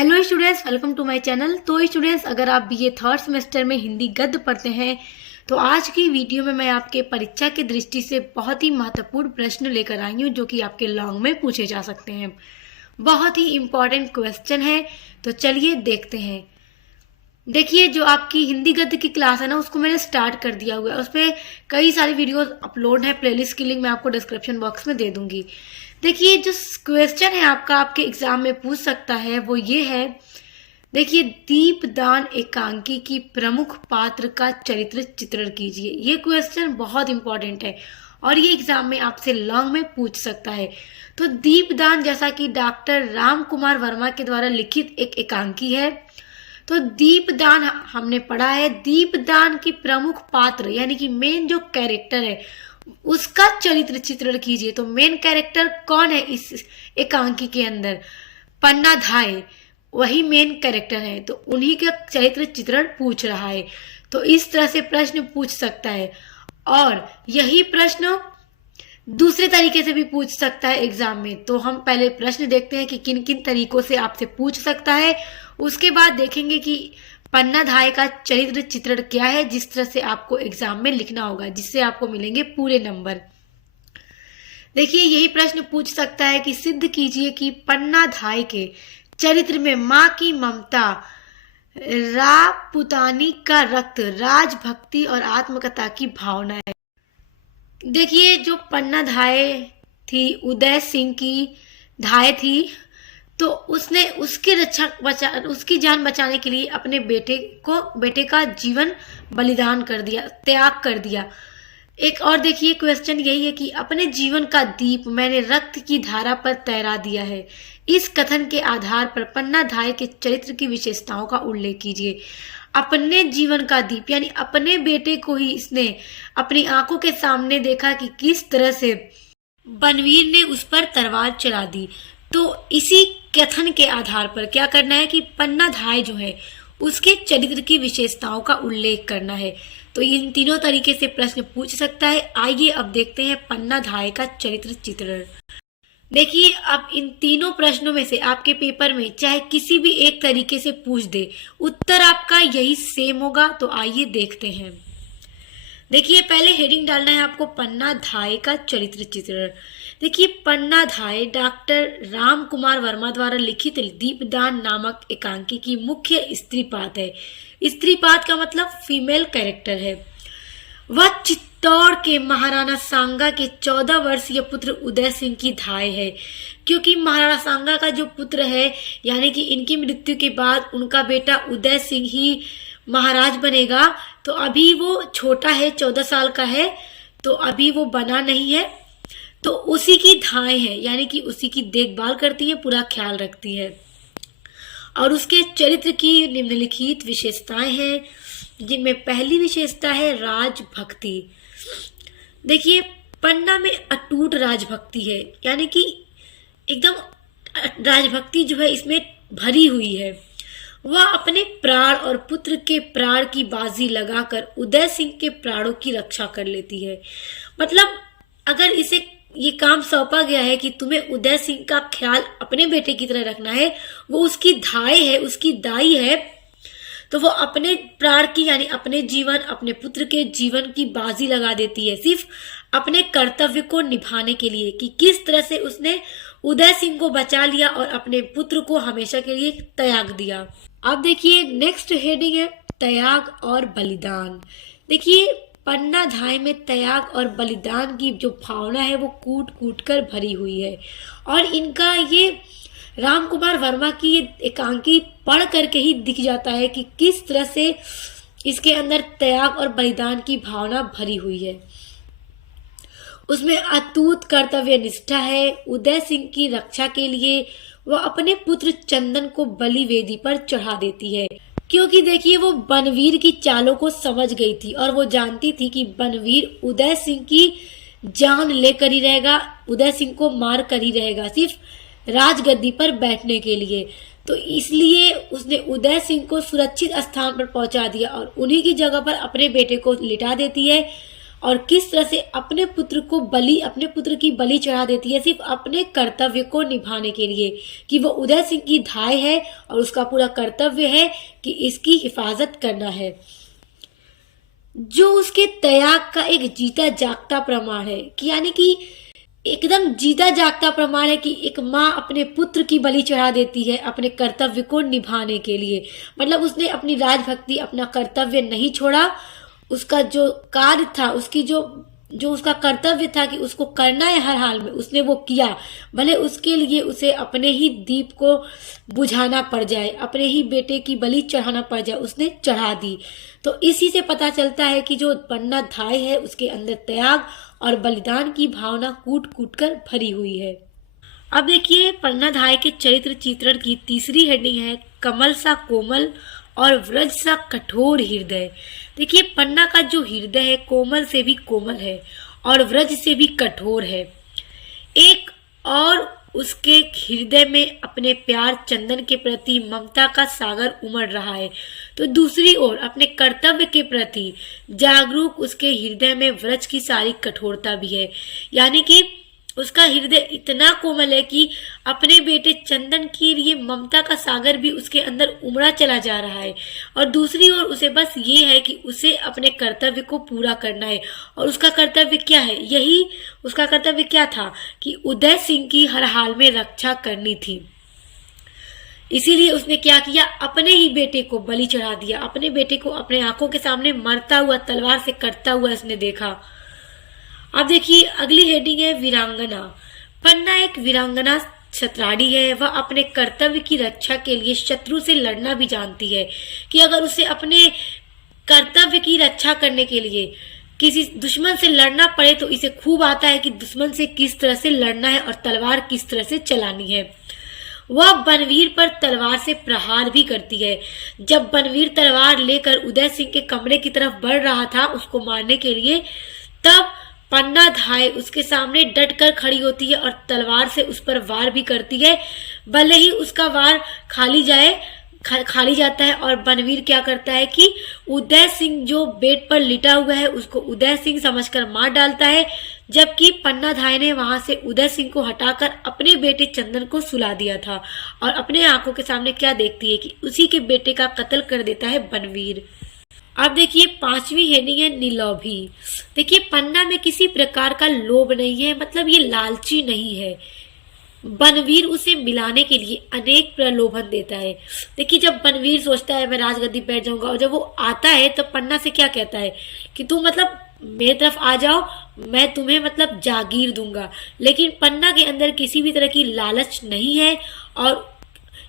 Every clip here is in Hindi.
Hello students, welcome to my channel. तो स्टूडेंट्स, अगर आप बीए थर्ड सेमेस्टर में हिंदी गद्य पढ़ते हैं तो आज की वीडियो में मैं आपके परीक्षा की दृष्टि से बहुत ही महत्वपूर्ण प्रश्न लेकर आई हूँ जो कि आपके लॉन्ग में पूछे जा सकते हैं। बहुत ही इम्पोर्टेंट क्वेश्चन है, तो चलिए देखते हैं। देखिए, जो आपकी हिंदी गद्य की क्लास है ना, उसको मैंने स्टार्ट कर दिया हुआ है। उसमें कई सारी वीडियोस अपलोड है, प्लेलिस्ट की लिंक मैं आपको डिस्क्रिप्शन बॉक्स में दे दूंगी। देखिए, जो क्वेश्चन है आपका आपके एग्जाम में पूछ सकता है वो ये है। देखिए, दीपदान एकांकी की प्रमुख पात्र का चरित्र चित्रण कीजिए। ये क्वेश्चन बहुत इंपॉर्टेंट है और ये एग्जाम में आपसे लॉन्ग में पूछ सकता है। तो दीपदान, जैसा कि डॉक्टर राम कुमार वर्मा के द्वारा लिखित एक एकांकी है। तो दीपदान हमने पढ़ा है, दीपदान की प्रमुख पात्र यानी कि मेन जो कैरेक्टर है उसका चरित्र चित्रण कीजिए। तो मेन कैरेक्टर कौन है इस एकांकी के अंदर? पन्ना धाय, वही मेन कैरेक्टर है। तो उन्हीं का चरित्र चित्रण पूछ रहा है। तो इस तरह से प्रश्न पूछ सकता है और यही प्रश्न दूसरे तरीके से भी पूछ सकता है एग्जाम में। तो हम पहले प्रश्न देखते हैं कि किन किन तरीकों से आपसे पूछ सकता है। उसके बाद देखेंगे कि पन्ना धाय का चरित्र चित्रण क्या है, जिस तरह से आपको एग्जाम में लिखना होगा, जिससे आपको मिलेंगे पूरे नंबर। देखिए, यही प्रश्न पूछ सकता है कि सिद्ध कीजिए कि पन्ना धाय के चरित्र में माँ की ममता, रापुतानी का रक्त, राजभक्ति और आत्मकथा की भावना है। देखिए, जो पन्ना धाय थी, उदय सिंह की धाय थी, तो उसने उसकी जान बचाने के लिए अपने बेटे का जीवन बलिदान कर दिया, त्याग कर दिया। एक और देखिए क्वेश्चन यही है कि अपने जीवन का दीप मैंने रक्त की धारा पर तैरा दिया है। इस कथन के आधार पर पन्ना धाय के चरित्र की विशेषताओं का उल्लेख कीजिए। अपने जीवन का दीप यानी अपने बेटे को ही इसने अपनी आंखों के सामने देखा कि किस तरह से बनवीर ने उस पर तलवार चला दी। तो इसी कथन के आधार पर क्या करना है कि पन्ना धाय जो है उसके चरित्र की विशेषताओं का उल्लेख करना है। तो इन तीनों तरीके से प्रश्न पूछ सकता है। आइए अब देखते हैं पन्ना धाय का चरित्र चित्रण। देखिए, अब इन तीनों प्रश्नों में से आपके पेपर में चाहे किसी भी एक तरीके से पूछ दे, उत्तर आपका यही सेम होगा। तो आइए देखते हैं। देखिए, पहले हेडिंग डालना है आपको पन्ना धाय का चरित्र चित्रण। देखिए, पन्ना धाय डॉक्टर राम कुमार वर्मा द्वारा लिखित दीपदान नामक एकांकी की मुख्य स्त्री पात्र है। स्त्री पात्र का मतलब फीमेल कैरेक्टर है। वह चित्तौड़ के महाराणा सांगा के 14 वर्षीय पुत्र उदय सिंह की धाय है। क्योंकि महाराणा सांगा का जो पुत्र है, यानी कि इनकी मृत्यु के बाद उनका बेटा उदय सिंह ही महाराज बनेगा। तो अभी वो छोटा है, 14 साल का है, तो अभी वो बना नहीं है। तो उसी की धाय है, यानी कि उसी की देखभाल करती है, पूरा ख्याल रखती है। और उसके चरित्र की निम्नलिखित विशेषताएं हैं, जिनमें पहली विशेषता है राजभक्ति। देखिए, पन्ना में अटूट राजभक्ति है, यानी कि एकदम राजभक्ति जो है इसमें भरी हुई है। वह अपने प्राण और पुत्र के प्राण की बाजी लगाकर उदय सिंह के प्राणों की रक्षा कर लेती है। मतलब अगर इसे ये काम सौंपा गया है कि तुम्हें उदय सिंह का ख्याल अपने बेटे की तरह रखना है, वो उसकी धाय है, उसकी दाई है, तो वो अपने प्राण की यानी अपने जीवन, अपने पुत्र के जीवन की बाजी लगा देती है, सिर्फ अपने कर्तव्य को निभाने के लिए कि किस तरह से उसने उदय सिंह को बचा लिया और अपने पुत्र को हमेशा के लिए त्याग दिया। अब देखिए, नेक्स्ट हेडिंग है त्याग और बलिदान। देखिए, पन्ना धाय में त्याग और बलिदान की जो भावना है वो कूट कूट कर भरी हुई है। और इनका ये राम कुमार वर्मा की ये एकांकी पढ़ करके ही दिख जाता है कि किस तरह से इसके अंदर त्याग और बलिदान की भावना भरी हुई है। उसमें अटूट कर्तव्य निष्ठा है। उदय सिंह की रक्षा के लिए वह अपने पुत्र चंदन को बलि वेदी पर चढ़ा देती है। क्योंकि देखिए, वो बनवीर की चालों को समझ गई थी और वो जानती थी कि बनवीर उदय सिंह की जान लेकर ही रहेगा, उदय सिंह को मार कर ही रहेगा, सिर्फ राजगद्दी पर बैठने के लिए। तो इसलिए उसने उदय सिंह को सुरक्षित स्थान पर पहुंचा दिया और उन्हीं की जगह पर अपने बेटे को लिटा देती है। और किस तरह से अपने पुत्र की बलि चढ़ा देती है सिर्फ अपने कर्तव्य को निभाने के लिए, कि वो उदय सिंह की धाय है और उसका पूरा कर्तव्य है कि इसकी हिफाजत करना है, जो उसके त्याग का एक जीता जागता प्रमाण है। कि यानी कि एकदम जीता जागता प्रमाण है कि एक माँ अपने पुत्र की बलि चढ़ा देती है अपने कर्तव्य को निभाने के लिए। मतलब उसने अपनी राजभक्ति, अपना कर्तव्य नहीं छोड़ा। उसका जो कार्य था, उसकी जो उसका कर्तव्य था कि उसको करना है हर हाल में, उसने वो किया। भले उसके लिए उसे अपने ही दीप को बुझाना पड़ जाए, अपने ही बेटे की बलि चढ़ाना पड़ जाए, उसने चढ़ा दी। तो इसी से पता चलता है कि जो पन्ना धाय है उसके अंदर त्याग और बलिदान की भावना कूट कूट कर भरी हुई है। अब देखिए पन्ना धाय के चरित्र चित्रण की तीसरी हेडिंग है कमल सा कोमल और व्रज सा कठोर हृदय। देखिए पन्ना का जो हृदय है कोमल से भी कोमल है और व्रज से भी कठोर है। एक और उसके हृदय में अपने प्यार चंदन के प्रति ममता का सागर उमड़ रहा है, तो दूसरी ओर अपने कर्तव्य के प्रति जागरूक उसके हृदय में व्रज की सारी कठोरता भी है। यानी कि उसका हृदय इतना कोमल है कि अपने बेटे चंदन के लिए ममता का सागर भी उसके अंदर उमड़ा चला जा रहा है, और दूसरी ओर उसे बस ये है कि उसे अपने कर्तव्य को पूरा करना है। और उसका कर्तव्य क्या है? यही उसका कर्तव्य क्या था कि उदय सिंह की हर हाल में रक्षा करनी थी। इसीलिए उसने क्या किया, अपने ही बेटे को बलि चढ़ा दिया। अपने बेटे को अपने आंखों के सामने मरता हुआ, तलवार से कटता हुआ उसने देखा। अब देखिए अगली हेडिंग है वीरांगना। पन्ना एक वीरांगना क्षत्राणी है। वह अपने कर्तव्य की रक्षा के लिए शत्रु से लड़ना भी जानती है, कि अगर उसे अपने कर्तव्य की रक्षा करने के लिए किसी दुश्मन से लड़ना पड़े तो इसे खूब आता है कि दुश्मन से किस तरह से लड़ना है और तलवार किस तरह से चलानी है। वह बनवीर पर तलवार से प्रहार भी करती है। जब बनवीर तलवार लेकर उदय सिंह के कमरे की तरफ बढ़ रहा था उसको मारने के लिए, तब पन्ना धाय उसके सामने डट कर खड़ी होती है और तलवार से उस पर वार भी करती है। भले ही उसका वार खाली जाता है और बनवीर क्या करता है कि उदय सिंह जो बेड पर लिटा हुआ है उसको उदय सिंह समझकर मार डालता है, जबकि पन्ना धाय ने वहां से उदय सिंह को हटाकर अपने बेटे चंदन को सुला दिया था और अपने आंखों के सामने क्या देखती है कि उसी के बेटे का कत्ल कर देता है बनवीर। अब देखिए पांचवी हेडिंग है नीलोभी। देखिए पन्ना में किसी प्रकार का लोभ नहीं है, मतलब ये लालची नहीं है। बनवीर उसे मिलाने के लिए अनेक प्रलोभन देता है। देखिए जब बनवीर सोचता है मैं राजगद्दी बैठ जाऊंगा, और जब वो आता है तो पन्ना से क्या कहता है कि तुम मतलब मेरी तरफ आ जाओ, मैं तुम्हें मतलब जागीर दूंगा। लेकिन पन्ना के अंदर किसी भी तरह की लालच नहीं है और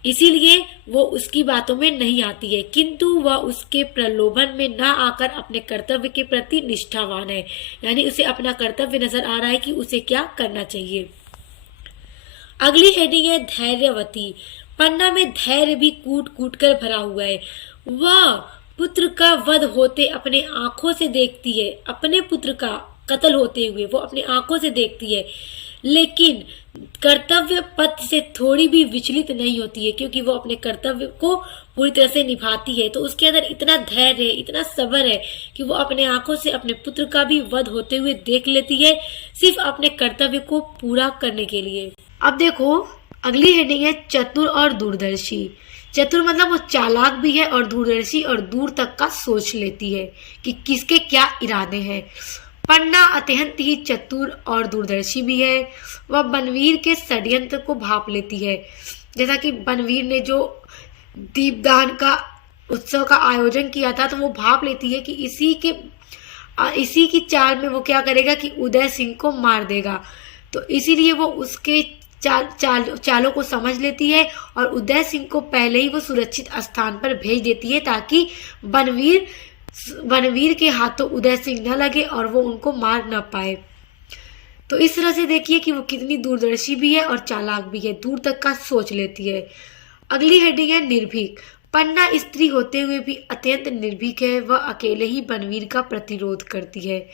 इसीलिए वो उसकी बातों में नहीं आती है, किंतु वह उसके प्रलोभन में ना आकर अपने कर्तव्य के प्रति निष्ठावान है। यानी उसे अपना कर्तव्य नजर आ रहा है कि उसे क्या करना चाहिए। अगली हेडिंग है धैर्यवती। पन्ना में धैर्य भी कूट कूट कर भरा हुआ है। वह पुत्र का वध होते अपने आंखों से देखती है, अपने पुत्र का कत्ल होते हुए वो अपनी आंखों से देखती है, लेकिन कर्तव्य पथ से थोड़ी भी विचलित नहीं होती है, क्योंकि वो अपने कर्तव्य को पूरी तरह से निभाती है। तो उसके अंदर इतना धैर्य है, इतना सब्र है कि वो अपने आंखों से अपने पुत्र का भी वध होते हुए देख लेती है, सिर्फ अपने कर्तव्य को पूरा करने के लिए। अब देखो अगली हेडिंग है चतुर और दूरदर्शी। चतुर मतलब वो चालाक भी है और दूरदर्शी, और दूर तक का सोच लेती है कि किसके क्या इरादे हैं। पन्ना अत्यंत ही चतुर और दूरदर्शी भी है। वह बनवीर के षड्यंत्र को भांप लेती है। जैसा कि बनवीर ने जो दीपदान का उत्सव का आयोजन किया था, तो वो भांप लेती है कि इसी की चाल में वो क्या करेगा कि उदय सिंह को मार देगा। तो इसीलिए वो उसके चालों को समझ लेती है और उदय सिंह को पहले ही वो सुरक्षित स्थान पर भेज देती है, ताकि बनवीर के हाथों उदय सिंह न लगे और वो उनको मार न पाए। तो इस तरह से देखिए कि वो कितनी दूरदर्शी भी है और चालाक भी है, दूर तक का सोच लेती है। अगली हेडिंग है निर्भीक। पन्ना स्त्री होते हुए भी अत्यंत निर्भीक है। वह अकेले ही बनवीर का प्रतिरोध करती है।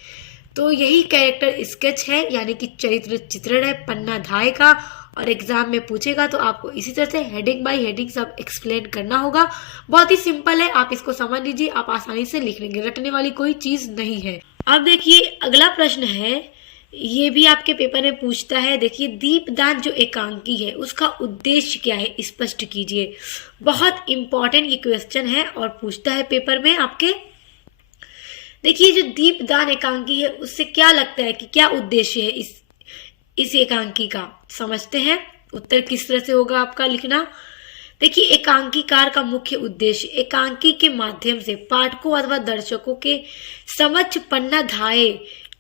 तो यही कैरेक्टर स्केच है, यानी कि चरित्र चित्रण है पन्ना धाय का, और एग्जाम में पूछेगा तो आपको इसी तरह से हेडिंग बाय हेडिंग सब एक्सप्लेन करना होगा। बहुत ही सिंपल है, आप इसको समझ लीजिए, आप आसानी से लिख लेंगे, रटने वाली कोई चीज नहीं है। अब देखिए अगला प्रश्न है, ये भी आपके पेपर में पूछता है। देखिए दीपदान जो एकांकी है उसका उद्देश्य क्या है, स्पष्ट कीजिए। बहुत इंपॉर्टेंट ये क्वेश्चन है और पूछता है पेपर में आपके। देखिए जो दीपदान एकांकी है उससे क्या लगता है कि क्या उद्देश्य है इस एकांकी का, समझते हैं। उत्तर किस तरह से होगा आपका लिखना। देखिए एकांकीकार का मुख्य उद्देश्य एकांकी के माध्यम से पाठकों अथवा दर्शकों के समक्ष पन्नाधाय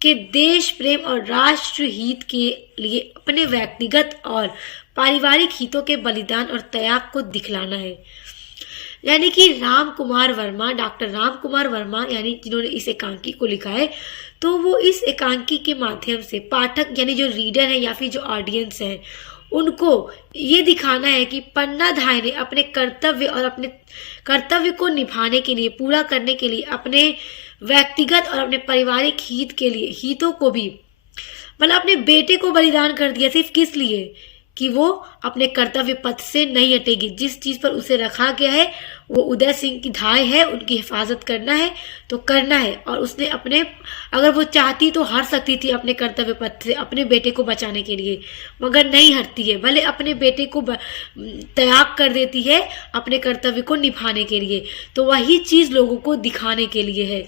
के देश प्रेम और राष्ट्र हित के लिए अपने व्यक्तिगत और पारिवारिक हितों के बलिदान और त्याग को दिखलाना है। यानी कि राम कुमार वर्मा, डॉक्टर राम कुमार वर्मा यानी जिन्होंने इस एकांकी को लिखा है, तो वो इस एकांकी के माध्यम से पाठक यानी जो रीडर है या फिर जो ऑडियंस है उनको ये दिखाना है कि पन्नाधाय ने अपने कर्तव्य और अपने कर्तव्य को निभाने के लिए, पूरा करने के लिए अपने व्यक्तिगत और अपने पारिवारिक हित के लिए, हितों को भी मतलब अपने बेटे को बलिदान कर दिया। सिर्फ किस लिए कि वो अपने कर्तव्य पथ से नहीं हटेगी। जिस चीज पर उसे रखा गया है वो उदय सिंह की धाय है, उनकी हिफाजत करना है तो करना है। और उसने अपने, अगर वो चाहती तो हट सकती थी अपने कर्तव्य पथ से अपने बेटे को बचाने के लिए, मगर नहीं हटती है। भले अपने बेटे को त्याग कर देती है अपने कर्तव्य को निभाने के लिए। तो वही चीज लोगों को दिखाने के लिए है।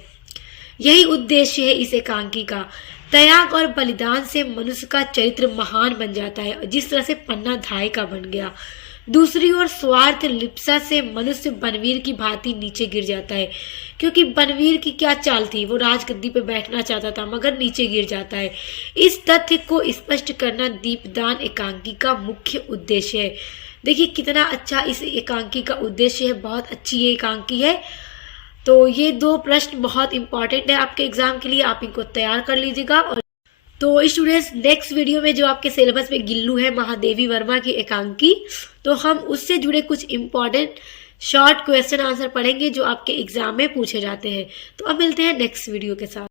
यही उद्देश्य है इस एकांकी का। त्याग और बलिदान से मनुष्य का चरित्र महान बन जाता है, जिस तरह से पन्नाधाय का बन गया। दूसरी ओर स्वार्थ लिप्सा से मनुष्य बनवीर की भांति नीचे गिर जाता है, क्योंकि बनवीर की क्या चाल थी, वो राजगद्दी पे बैठना चाहता था मगर नीचे गिर जाता है। इस तथ्य को स्पष्ट करना दीपदान एकांकी का मुख्य उद्देश्य है। देखिए कितना अच्छा इस एकांकी का उद्देश्य है, बहुत अच्छी ये एकांकी है। तो ये दो प्रश्न बहुत इंपॉर्टेंट है आपके एग्जाम के लिए, आप इनको तैयार कर लीजिएगा। और तो स्टूडेंट्स नेक्स्ट वीडियो में जो आपके सिलेबस में गिल्लू है महादेवी वर्मा की एकांकी, तो हम उससे जुड़े कुछ इंपॉर्टेंट शॉर्ट क्वेश्चन आंसर पढ़ेंगे जो आपके एग्जाम में पूछे जाते हैं। तो अब मिलते हैं नेक्स्ट वीडियो के साथ।